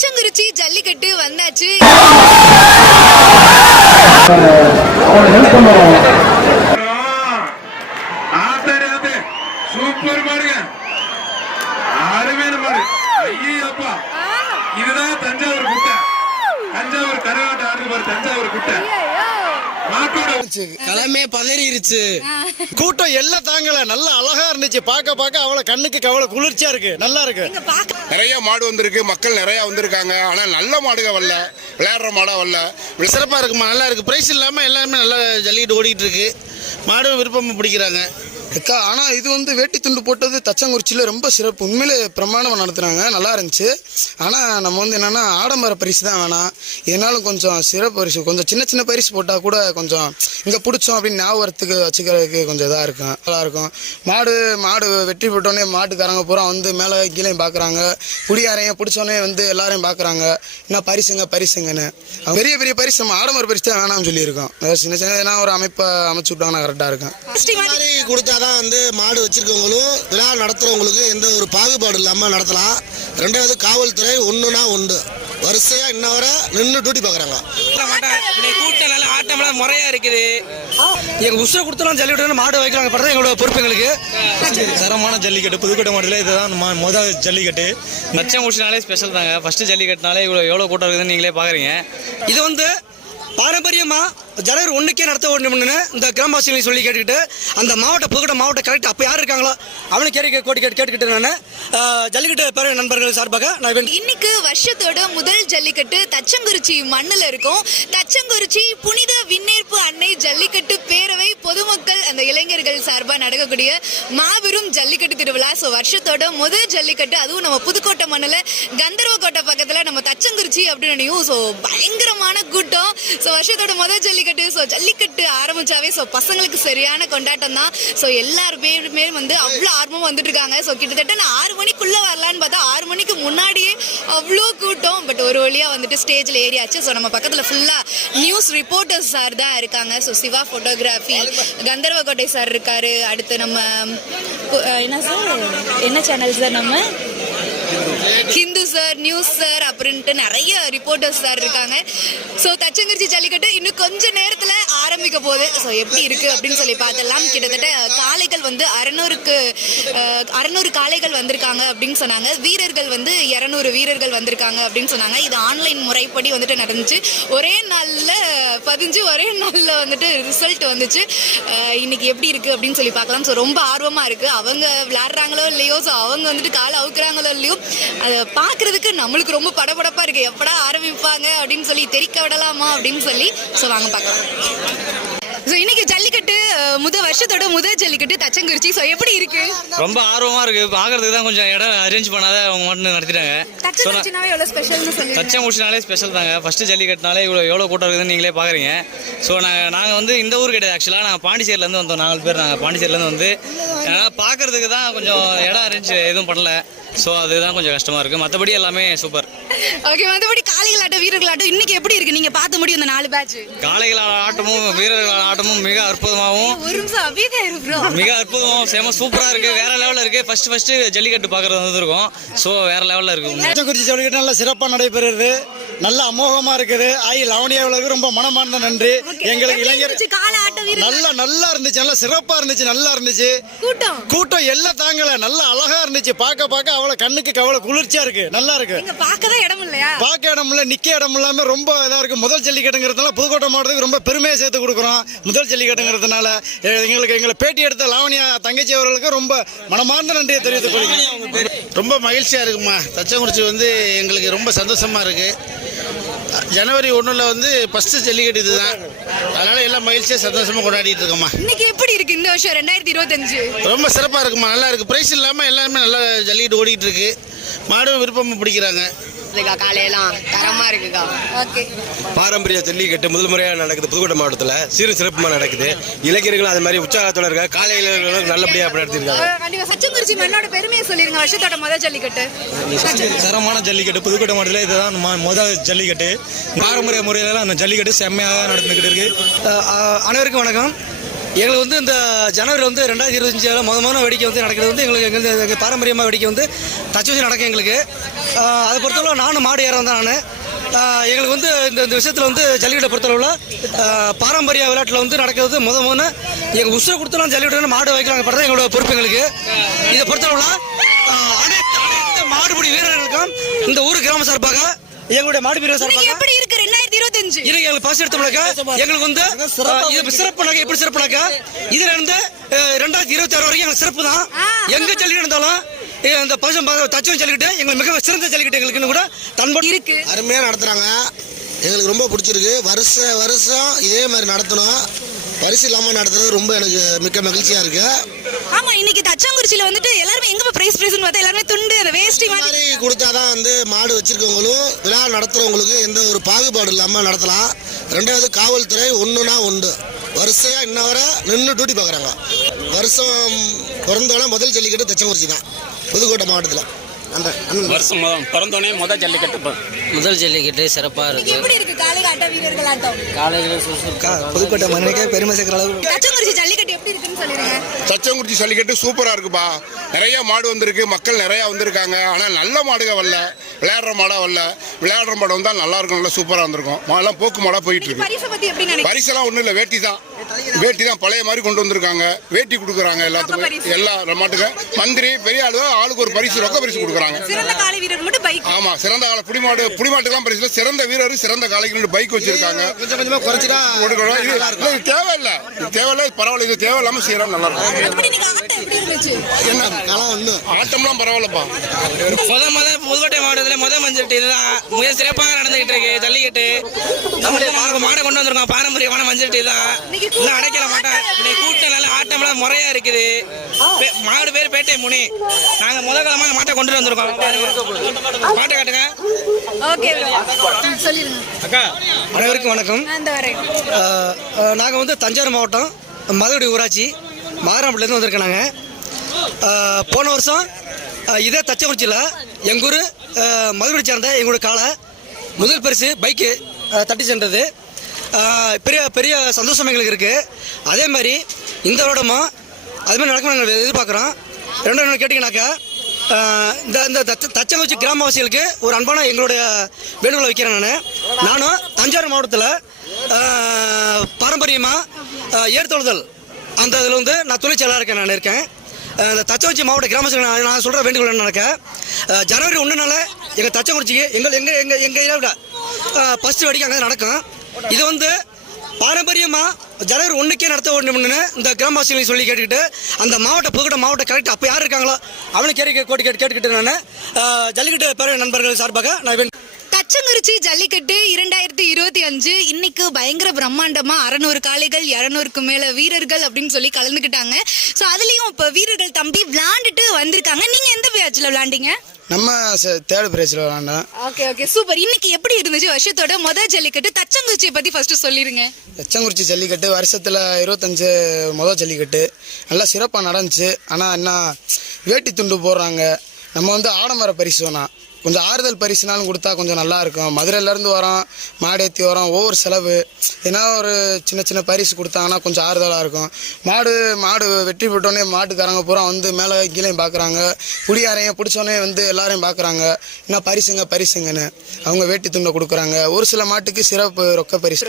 தச்சங்குறிச்சி ஜல்லிக்கட்டு வந்தாச்சு. சூப்பர் மாடுங்க அருமையான மாடு ஐயப்பா இதுதான் தஞ்சாவூர் குட்டை. தஞ்சாவூர் கரகாட்ட ஆடுது பாரு தஞ்சாவூர் குட்டை. களமே பதறிடுச்சு கூட்டம் எல்லாம் தாங்கல. நல்லா அழகா இருந்துச்சு. பார்க்க பார்க்க அவ்வளவு கண்ணுக்கு கவலை குளிர்ச்சியா இருக்கு. நல்லா இருக்கு. நிறைய மாடு வந்திருக்கு. மக்கள் நிறைய வந்திருக்காங்க. ஆனா நல்ல மாடுக வரல. விளையாடுற மாடா வரல. சிறப்பா இருக்குமா? நல்லா இருக்கு. பிரைஸ் இல்லாம எல்லாருமே நல்லா ஜல்லிட்டு ஓடிட்டு இருக்கு. மாடு விருப்பம் பிடிக்கிறாங்க. அக்கா ஆனால் இது வந்து வேட்டி துண்டு போட்டது தச்சங்குறிச்சியில் ரொம்ப சிறப்பு. உண்மையிலே பிரமாணமாக நடத்துனாங்க நல்லா இருந்துச்சு. ஆனால் நம்ம வந்து என்னென்னா ஆடம்பர பரிசு தான் வேணாம். இதனாலும் கொஞ்சம் சிறப்பு பரிசு. கொஞ்சம் சின்ன சின்ன பரிசு போட்டால் கூட கொஞ்சம் இங்கே பிடிச்சோம் அப்படின்னு ஞாபகத்துக்கு வச்சுக்கிறதுக்கு கொஞ்சம் இதாக இருக்கும். நல்லா இருக்கும். மாடு மாடு வெற்றி பெற்றோடனே மாட்டுக்காரங்க பூரா வந்து மேலே கீழே பார்க்குறாங்க குடியாரையும் பிடிச்சோடனே வந்து எல்லாரையும் பார்க்குறாங்க என்ன பரிசுங்க பரிசுங்கன்னு. பெரிய பெரிய பரிசு. நம்ம ஆடம்பர பரிசு தான் வேணாம்னு சொல்லியிருக்கோம். அதாவது சின்ன சின்ன ஒரு அமைப்பை அமைச்சு விட்டாங்கன்னா கரெக்டாக இருக்கும். இந்த கொடுத்தாதான் வந்து மாடு வச்சிருக்கவங்களும் விழா நடத்துறவங்களுக்கு எந்த ஒரு பாகுபாடு இல்லாம நடத்தலாம். ரெண்டாவது காவல்துறை ஒண்ணுனா ஒன்று வரிசையா இன்ன வரை நின்று டியூட்டி பாக்குறாங்க கூட்டம் நல்லா ஆட்டம்லாம் முறையா இருக்குது. எங்க உசுரை கொடுத்தலாம் ஜல்லிக்கட்டு மாடு வைக்கிறாங்க. படுறது எங்களோட பொறுப்பு எங்களுக்கு. தரமான ஜல்லிக்கட்டு. புதுக்கோட்டை மாவட்டத்தில் இதுதான் முதல் ஜல்லிக்கட்டு. நச்சம் முடிச்சினாலே ஸ்பெஷல் தாங்க. ஃபர்ஸ்ட் ஜல்லிக்கட்டுனாலே இவ்வளோ எவ்வளோ கூட்டம் இருக்குதுன்னு நீங்களே பார்க்குறீங்க இது வந்து பாரம்பரியமா ஜனவரி ஒன்றுக்கே நடத்த வேண்டும்னு இந்த கிராமவாசிகளை சொல்லி கேட்டுக்கிட்டு அந்த மாவட்ட புதுக்கோட்டை மாவட்ட கலெக்டர் அப்போ யார் இருக்காங்களோ அவனை கேட்க கோடி கேட்டு கேட்டுக்கிட்டு நான். ஜல்லிக்கட்டு பேர நண்பர்கள் சார்பாக நான் இன்னைக்கு வருஷத்தோட முதல் ஜல்லிக்கட்டு தச்சங்குறிச்சி மண்ணில் இருக்கும். தச்சங்குறிச்சி புனித விண்ணேற்பு அன்னை ஜல்லிக்கட்டு பேரவை பொதுமக்கள் அந்த இளைஞர்கள் சார்பாக நடக்கக்கூடிய மாபெரும் ஜல்லிக்கட்டு திருவிழா. ஸோ வருஷத்தோட முதல் ஜல்லிக்கட்டு அதுவும் நம்ம புதுக்கோட்டை மண்ணில் கந்தர்வக்கோட்டை பக்கத்தில் நம்ம தச்சங்குறிச்சி அப்படின்னு ஸோ பயங்கரமான கூட்டம். ஸோ வருஷத்தோட முதல் ஜல்லிக்கட்டு ஸோ ஜல்லிக்கட்டு ஆரம்பிச்சாவே ஸோ பசங்களுக்கு சரியான கொண்டாட்டம் தான். ஸோ எல்லார் பேருமே வந்து அவ்வளோ ஆர்வம் வந்துட்டு இருக்காங்க ஸோ கிட்டத்தட்ட நான் ஆறு மணிக்குள்ளே வரலான்னு பார்த்தா ஆறு மணிக்கு முன்னாடியே அவ்வளோ கூட்டம். பட் ஒரு வழியாக வந்துட்டு ஸ்டேஜில் ஏறியாச்சு. ஸோ நம்ம பக்கத்தில் ஃபுல்லாக நியூஸ் ரிப்போர்ட்டர்ஸ் சார் தான் இருக்காங்க. So Siva photography Gandarvakottai sir இருக்காரு. அடுத்து நம்ம என்ன சார்? என்ன சேனல் சார் நம்ம? ஹிந்து சார் நியூஸ் சார் அப்படின்ட்டு நிறைய ரிப்போர்ட்டர்ஸ் சார் இருக்காங்க. ஸோ தச்சங்கரிச்சி ஜல்லிக்கட்டு இன்னும் கொஞ்ச நேரத்தில் ஆரம்பிக்க போகுது. ஸோ எப்படி இருக்கு அப்படின்னு சொல்லி பார்த்தலாம் கிட்டத்தட்ட காளைகள் வந்து அறநூறுக்கு அறநூறு காளைகள் வந்திருக்காங்க அப்படின்னு சொன்னாங்க. வீரர்கள் வந்து இரநூறு வீரர்கள் வந்திருக்காங்க அப்படின்னு சொன்னாங்க. இது ஆன்லைன் முறைப்படி வந்துட்டு நடந்துச்சு. ஒரே நாளில் பதிஞ்சு ஒரே நாளில் வந்துட்டு ரிசல்ட் வந்துச்சு. இன்னைக்கு எப்படி இருக்கு அப்படின்னு சொல்லி பார்க்கலாம். ஸோ ரொம்ப ஆர்வமாக இருக்கு. அவங்க விளாடுறாங்களோ இல்லையோ? ஸோ அவங்க வந்துட்டு காலை அவுக்குறாங்களோ இல்லையோ? அதை பார்க்கறதுக்கு நம்மளுக்கு ரொம்ப படபடப்பா இருக்கு. எப்படா ஆரம்பிப்பாங்க அப்படின்னு சொல்லி தெரிக்க விடலாமா அப்படின்னு சொல்லி. ஸோ வாங்க பார்க்கலாம். ஸோ இன்னைக்கு ஜல்லிக்கட்டு முத வருஷத்தோட முதல் ஜல்லிக்கட்டு தச்சங்குறிச்சி. ஸோ எப்படி இருக்கு? ரொம்ப ஆர்வமா இருக்கு. பார்க்கறதுக்கு தான் கொஞ்சம் இடம் அரேஞ்ச் பண்ணாத அவங்க மட்டும் நடத்திட்டாங்க. தச்சங்குறிச்சினாவே எவ்வளோ ஸ்பெஷல்னு சொல்லி தச்சம் முடிச்சினாலே ஸ்பெஷல் தாங்க. ஃபர்ஸ்ட் ஜல்லிக்கட்டுனாலே இவ்வளோ எவ்வளோ கூட்டம் இருக்குதுன்னு நீங்களே பார்க்குறீங்க ஸோ நாங்கள் நாங்கள் வந்து இந்த ஊர் கிடையாது ஆக்சுவலாக நாங்கள் பாண்டிச்சேரியிலேருந்து வந்தோம். நாலு பேர் நாங்கள் பாண்டிச்சேரியிலேருந்து வந்து. அதனால் பார்க்கறதுக்கு தான் கொஞ்சம் இடம் அரேஞ்ச் எதுவும் பண்ணல. ஸோ அதுதான் கொஞ்சம் கஷ்டமாக இருக்குது மற்றபடி எல்லாமே சூப்பர் ஓகே மற்றபடி காளைகளாட்டம் வீரர்களாட்டம் இன்னைக்கு எப்படி இருக்கு? நீங்க பார்த்து முடியும் இந்த நாலு பேட்ச் காளைகளோட ஆட்டமும் வீரர்களோட ஆட்டமும் மிக அற்புதமாகவும் ஒரு நிமிஷம் ப்ரோ மிக அற்புதம் செம சூப்பராக இருக்குது வேற லெவலில் இருக்குது ஃபர்ஸ்ட் ஃபர்ஸ்ட் ஜல்லிக்கட்டு பார்க்குறது வந்திருக்கோம் ஸோ வேற லெவலில் இருக்கும் தச்சங்குறிச்சி ஜல்லிக்கட்டு நல்லா சிறப்பாக நடைபெறுது. நல்ல அமோகமா இருக்குது. ஆயி லவணியாவுக்கு ரொம்ப மனமார்ந்த நன்றி. எங்களுக்கு இளைஞர் நல்லா நல்லா இருந்துச்சு. நல்லா சிறப்பா இருந்துச்சு நல்லா இருந்துச்சு. கூட்டம்? கூட்டம் எல்லாம் தாங்கல. நல்லா அழகா இருந்துச்சு. பார்க்க பார்க்க அவ்வளவு கண்ணுக்கு கவலை குளிர்ச்சியா இருக்கு. நல்லா இருக்கு. இங்க பார்க்கதான் இடம் இல்லையா? பார்க்க இடம் இல்ல நிக்க இடம் இல்லாம ரொம்ப இதா இருக்கு. முதல் ஜல்லிக்கட்டுங்கிறதுனால புதுக்கோட்டை மாவட்டத்துக்கு ரொம்ப பெருமையை சேர்த்து கொடுக்குறோம். முதல் ஜல்லிக்கட்டுங்கிறதுனால எங்களுக்கு எங்களை பேட்டி எடுத்த லாவணியா தங்கச்சி அவர்களுக்கு ரொம்ப மனமார்ந்த நன்றியை தெரிவித்துக் கொள்கிறேன். ரொம்ப மகிழ்ச்சியா இருக்குமா தச்சங்குறிச்சி வந்து எங்களுக்கு ரொம்ப சந்தோஷமா இருக்கு. ஜனவரி ஒண்ணுல வந்து ஃபர்ஸ்ட் ஜல்லிக்கட்டு இதுதான். அதனால எல்லாம் மகிழ்ச்சியா சந்தோஷமா கொண்டாடிட்டு இருக்கோம்மா. இன்னைக்கு எப்படி இருக்கு இந்த வருஷம் ரெண்டாயிரத்தி இருபத்தஞ்சு? ரொம்ப சிறப்பா இருக்குமா நல்லா இருக்கு. பிரைஸ் இல்லாம எல்லாருமே நல்லா ஜல்லிக்கட்டு ஓடிட்டு இருக்கு. மாடும் விருப்பம் பிடிக்கிறாங்க. இருக்குக்கா காலையெல்லாம் தரமா இருக்குக்கா. ஓகே. பாரம்பரிய ஜல்லிக்கட்டு முதல் முறையாக நடக்குது புதுக்கோட்டை மாவட்டத்தில். சீரும் சிறப்புமாக நடக்குது. இளைஞர்கள் அது மாதிரி உற்சாகத்தோட இருக்காங்க. காலை இளைஞர்களும் நல்லபடியாக நடத்திருக்காங்க கண்டிப்பா. சச்சங்குறிச்சி மண்ணோட பெருமையை சொல்லிருங்க. வருஷத்தோட முதல் ஜல்லிக்கட்டு. தரமான ஜல்லிக்கட்டு. புதுக்கோட்டை மாவட்டத்தில் இதுதான் முதல் ஜல்லிக்கட்டு. பாரம்பரிய முறையில அந்த ஜல்லிக்கட்டு செம்மையாக நடந்துக்கிட்டு இருக்கு. அனைவருக்கும் வணக்கம். எங்களுக்கு வந்து இந்த ஜனவரி வந்து ரெண்டாயிரத்தி இருபத்தஞ்சில் முத முதல்ல வேடிக்கை வந்து நடக்கிறது வந்து எங்களுக்கு எங்கள் எங்கள் பாரம்பரியமாக வேடிக்கை வந்து தச்சு வச்சு நடக்கும் எங்களுக்கு. அதை பொறுத்தளவு நானும் மாடு ஏறம் தான் நான். எங்களுக்கு வந்து இந்த இந்த விஷயத்தில் வந்து ஜல்லிக்கட்டை பொறுத்தளவில் பாரம்பரிய விளையாட்டில் வந்து நடக்கிறது முத முதல்ல எங்கள் உசுரை கொடுத்தாலும் ஜல்லிக்கட்டு மாடு வைக்கிறாங்க படுறது எங்களோட பொறுப்பு எங்களுக்கு. இதை பொறுத்தளவில் அனைத்து மாடுபிடி வீரர்களுக்கும் இந்த ஊர் கிராம சார்பாக எங்களுடைய மாடு வீரர் இன்னைக்கு சார்பாக எப்படி இருக்கு ரெண்டாயிரத்தி இருபத்தஞ்சு எங்களுக்கு பாஸ் எடுத்தோம்னாக்கா எங்களுக்கு வந்து இது சிறப்புனாக்கா எப்படி சிறப்புனாக்கா இதுல இருந்து ரெண்டாயிரத்தி இருபத்தி ஆறு வரைக்கும் எங்களுக்கு சிறப்பு தான். எங்க ஜல்லிக்கட்டு இருந்தாலும் அஹ், இந்த பசங்க தச்சுவம் ஜல்லிக்கட்டு எங்களுக்கு மிக சிறந்த ஜல்லிக்கட்டு எங்களுக்கு கூட தன்போடு இருக்கு. அருமையாக நடத்துகிறாங்க எங்களுக்கு ரொம்ப பிடிச்சிருக்கு. வருஷ வருஷம் இதே மாதிரி நடத்தணும். பரிசு இல்லாமல் நடத்துறது ரொம்ப எனக்கு மிக்க மகிழ்ச்சியாக இருக்குது ஆமா இன்னைக்கு தச்சாங்குறிச்சியில வந்துட்டு எல்லாருமே எங்க பிரைஸ் பிரைஸ்னு பார்த்தா எல்லாருமே துண்டு அந்த வேஷ்டி இந்த மாதிரி. மாதிரி கொடுத்தாதான் வந்து மாடு வச்சிருக்கவங்களும் விழா நடத்துறவங்களுக்கு எந்த ஒரு பாகுபாடு இல்லாமல் நடத்தலாம். ரெண்டாவது காவல்துறை ஒன்றுனா ஒன்று வரிசையாக இன்ன வரை நின்று டியூட்டி பார்க்குறாங்க. வருஷம் பிறந்தோடனே முதல் ஜல்லிக்கட்டு தச்சங்குறிச்சி தான் புதுக்கோட்டை மாவட்டத்தில். அந்த வருஷம் பிறந்தோடனே முதல் ஜல்லிக்கட்டு முதல் ஜல்லிக்கட்டு சிறப்பாக இன்னைக்கு எப்படி இருக்கு காலை ஆட்ட வீரர்கள் ஆட்டம் சுறுசுறுக்கா புதுக்கோட்டை மண்ணுக்கே பெருமை சேர்க்கிற அளவுக்கு தச்சங்குறிச்சி ஜல்லிக்கட்டு எப்படி தச்சங்குறிச்சி ஜல்லிக்கட்டு சூப்பராக இருக்குப்பா. நிறைய மாடு வந்திருக்கு. மக்கள் நிறையா வந்திருக்காங்க. ஆனால் நல்ல மாடுக வரல. விளையாடுற மாடாக வரல. விளையாடுற மாடு வந்தால் நல்லா இருக்கும். நல்லா சூப்பராக வந்திருக்கும். மாடெல்லாம் போக்கு மாடாக போயிட்டு இருக்கு. பரிசை பத்தி எப்படி நினைக்கிறீங்க? பரிசெல்லாம் ஒன்றும் இல்லை. வேட்டி தான். வேட்டி தான் பழைய மாதிரி கொண்டு வந்திருக்காங்க. வேட்டி கொடுக்குறாங்க எல்லாத்துக்கும். எல்லா மாட்டுக்கு. மந்திரி பெரிய ஆளு ஆளுக்கு ஒரு பரிசு ரொக்க பரிசு கொடுக்குறாங்க. ஆமா சிறந்த கால புடிமாடு புடிமாட்டுக்கெல்லாம் பரிசு சிறந்த வீரர் சிறந்த காலைக்கு பைக் வச்சிருக்காங்க. தேவையில்ல. தேவையில்ல பரவாயில்ல. இது தேவையில்லாம செய்யறோம் நல்லா இருக்கும். என்ன? களம் ஒன்று ஆட்டம்லாம் பரவாயில்லப்பா. முத முத புதுக்கோட்டை மாவட்டத்தில் முத மஞ்சள் இதுதான் மிக சிறப்பாக நடந்துகிட்டு இருக்கு. ஜல்லிக்கட்டு. நம்மளுக்கு மா- மாடை கொண்டு வந்திருக்கோம். பாரம்பரியமான மஞ்சள் டீ தான். இன்னும் அடைக்கல மாட்டேன் இன்னைக்கு கூட்டம் நல்லா ஆட்டம்லாம் முறையா இருக்குது. பே- மாடு பேர் பேட்டை முனி. நாங்க முத காலமாக மாட்டை கொண்டு வந்திருக்கோம். மாட்டை காட்டுங்க. அக்கா அனைவருக்கும் வணக்கம். நாங்கள் வந்து தஞ்சாவூர் மாவட்டம். மதுரை ஊராட்சி மாதராம்பட்டிலேருந்து வந்திருக்கேன் நாங்கள் போன வருஷம் இதே தச்சக்குறிச்சியில் எங்கள் ஊர் மதுரை சேர்ந்த எங்களோட காலை முதல் பரிசு பைக்கு தட்டி சென்றது. பெரிய பெரிய சந்தோஷம் எங்களுக்கு இருக்குது அதே மாதிரி இந்த வருடமும் அதுமாதிரி நடக்கும் நாங்கள் எதிர்பார்க்குறோம். ரெண்டு ரெண்டு கேட்டிங்கனாக்கா இந்த இந்த தச்ச தச்சங்குறிச்சி கிராமவாசிகளுக்கு ஒரு அன்பான எங்களுடைய வேண்டுகோளை வைக்கிறேன் நான். நானும் தஞ்சாவூர் மாவட்டத்தில் பாரம்பரியமாக ஏறுதொழுதல் அந்த இதில் வந்து நான் தொழிற்சாலாக இருக்கேன் நான் இருக்கேன். இந்த தச்சங்குறிச்சி மாவட்ட கிராமத்தில் நான் நான் சொல்கிற வேண்டுகோள் நடக்கேன் ஜனவரி ஒன்றுனால எங்கள் தச்சங்குறிச்சிக்கு எங்கள் எங்கள் எங்கள் எங்கள் இதில் ஃபஸ்ட்டு வெடிக்கை அங்கே நடக்கும். இது வந்து பாரம்பரியமாக ஜனவரி ஒன்றுக்கே நடத்த வேண்டும்னு இந்த கிராமவாசிகளை சொல்லி கேட்டுக்கிட்டு அந்த மாவட்ட புதுக்கோட்டை மாவட்ட கலெக்டர் அப்போ யார் இருக்காங்களோ அவனை கேட்டு கோட்டி கேட்டு கேட்டுக்கிட்டு நான் ஜல்லிக்கட்டு பேர நண்பர்கள் சார்பாக நான் வேண்டு தச்சங்குறிச்சி ஜல்லிக்கட்டு இரண்டாயிரத்தி இருபத்தி அஞ்சு. இன்னைக்கு பயங்கர பிரம்மாண்டமா அறநூறு காளைகள் இரநூறுக்கு மேல வீரர்கள் அப்படின்னு சொல்லி கலந்துக்கிட்டாங்க. ஸோ அதுலயும் இப்ப வீரர்கள் தம்பி விளையாண்டுட்டு வந்திருக்காங்க. நீங்க எந்த பேட்ச்ல விளையாண்டீங்க நம்ம தேர்ட் பிரைஸில் விளாண்டோம். ஓகே ஓகே சூப்பர் இன்னைக்கு எப்படி இருந்துச்சு வருஷத்தோட முதல் ஜல்லிக்கட்டு? தச்சங்குறிச்சியை பத்தி ஃபர்ஸ்ட் சொல்லிருங்க. எச்சங்குறிச்சி ஜல்லிக்கட்டு வருஷத்தில் இருபத்தஞ்சு முதல் ஜல்லிக்கட்டு. நல்லா சிறப்பாக நடந்துச்சு. ஆனால் என்ன வேட்டி துண்டு போடுறாங்க. நம்ம வந்து ஆடம்பர பரிசு வேணாம் கொஞ்சம் ஆறுதல் பரிசுனாலும் கொடுத்தா கொஞ்சம் நல்லா இருக்கும். மதுரையிலேருந்து வரோம் மாடு ஏற்றி வரோம் ஒவ்வொரு செலவு. ஏன்னா ஒரு சின்ன சின்ன பரிசு கொடுத்தாங்கன்னா கொஞ்சம் ஆறுதலாக இருக்கும். மாடு மாடு வெற்றி பெற்றோடனே மாட்டுக்காரங்க பூரா வந்து மேலே கீழே பார்க்குறாங்க குடியாரையும் பிடிச்சோடனே வந்து எல்லாரையும் பார்க்குறாங்க என்ன பரிசுங்க பரிசுங்கன்னு. அவங்க வேட்டி துண்டை கொடுக்குறாங்க. ஒரு சில மாட்டுக்கு சிறப்பு ரொக்க பரிசு.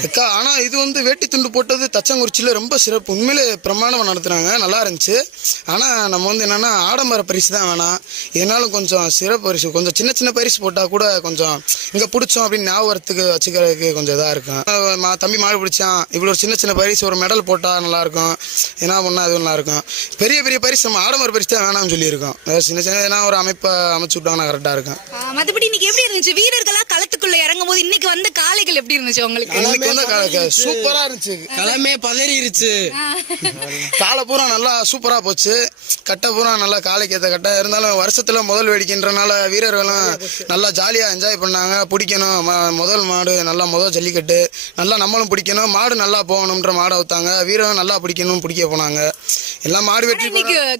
அக்கா ஆனால் இது வந்து வேட்டி துண்டு போட்டது தச்சங்குறிச்சியில் ரொம்ப சிறப்பு. உண்மையிலே பிரமாணமாக நடத்துனாங்க நல்லா இருந்துச்சு. ஆனால் நம்ம வந்து என்னென்னா ஆடம்பர பரிசு தான் வேணாம். இதனாலும் கொஞ்சம் சிறப்பு பரிசு கொஞ்சம் சின்ன சின்ன பரிசு போட்டால் கூட கொஞ்சம் இங்கே பிடிச்சோம் அப்படின்னு ஞாபகத்துக்கு வச்சுக்கிறதுக்கு கொஞ்சம் இதாக இருக்கும். மா- தம்பி மாடு பிடிச்சான். இவ்வளோ சின்ன சின்ன பரிசு ஒரு மெடல் போட்டால் நல்லாயிருக்கும் என்ன பண்ணால் அது நல்லா இருக்கும். பெரிய பெரிய பரிசு நம்ம ஆடம்பர பரிசு தான் வேணாம்னு சொல்லியிருக்கோம். சின்ன சின்ன ஏன்னா ஒரு அமைப்பை அமைச்சு விட்டாங்கன்னா கரெக்டாக இருக்கும். மத்தபடி இன்னைக்கு எப்படி இருந்துச்சு? வீரர்களா களத்துக்குள்ள இறங்கும் போது இன்னைக்கு வந்த காளைகள் எப்படி இருந்துச்சு உங்களுக்கு? சூப்பராக இருந்துச்சு. களமே பதறிடுச்சு. காலை பூரா நல்லா சூப்பராக போச்சு. கட்டை பூரா நல்லா காலைக்கு ஏற்ற கட்டை. இருந்தாலும் வருஷத்தில் முதல் வேடிக்கைன்றனால வீரர்களும் நல்லா ஜாலியாக என்ஜாய் பண்ணாங்க. பிடிக்கணும். முதல் மாடு நல்லா முதல் ஜல்லிக்கட்டு. நல்லா நம்மளும் பிடிக்கணும். மாடு நல்லா போகணுன்ற மாடை ஊத்தாங்க வீரரும் நல்லா பிடிக்கணும் பிடிக்க போனாங்க. எல்லாம் மாடு வெற்றி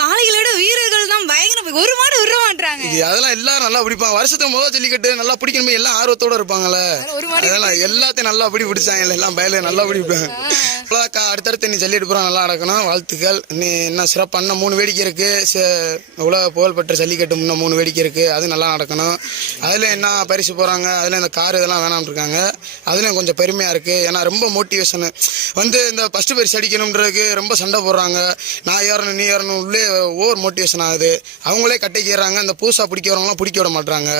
காளைகளோட வீரர்கள் தான் பயங்கர ஒரு மாடு விட மாட்டாங்க அதெல்லாம் எல்லாரும் நல்லா பிடிப்பாங்க. வருஷத்துக்கு முதல் ஜல்லிக்கட்டு நல்லா பிடிக்கணுமே எல்லாம் ஆர்வத்தோட இருப்பாங்கல்ல. மாடு அதெல்லாம் எல்லாத்தையும் நல்லா பிடி பிடிச்சு அடிச்சாங்க எல்லாம் பயல நல்லா பிடிப்பேன். அவ்வளோக்கா அடுத்தடுத்து நீ ஜல்லிக்கட்டு பூரா நல்லா நடக்கணும். வாழ்த்துக்கள். நீ என்ன சிறப்பாக இன்னும் மூணு வேடிக்கை இருக்குது உலக புகழ்பெற்ற ஜல்லிக்கட்டு இன்னும் மூணு வேடிக்கை இருக்குது அது நல்லா நடக்கணும். அதில் என்ன பரிசு போகிறாங்க அதில் இந்த கார் இதெல்லாம் வேணாம்னு இருக்காங்க. அதுலேயும் கொஞ்சம் பெருமையாக இருக்குது ஏன்னா ரொம்ப மோட்டிவேஷனு வந்து இந்த ஃபஸ்ட்டு பரிசு அடிக்கணுன்றதுக்கு ரொம்ப சண்டை போடுறாங்க. நான் ஏறணும் நீ ஏறணும் உள்ளே ஓவர் மோட்டிவேஷன் ஆகுது. அவங்களே கட்டைக்கிறாங்க இந்த பூசா பிடிக்க வரவங்களாம் பிடிக்க விட மாட்டுறாங்க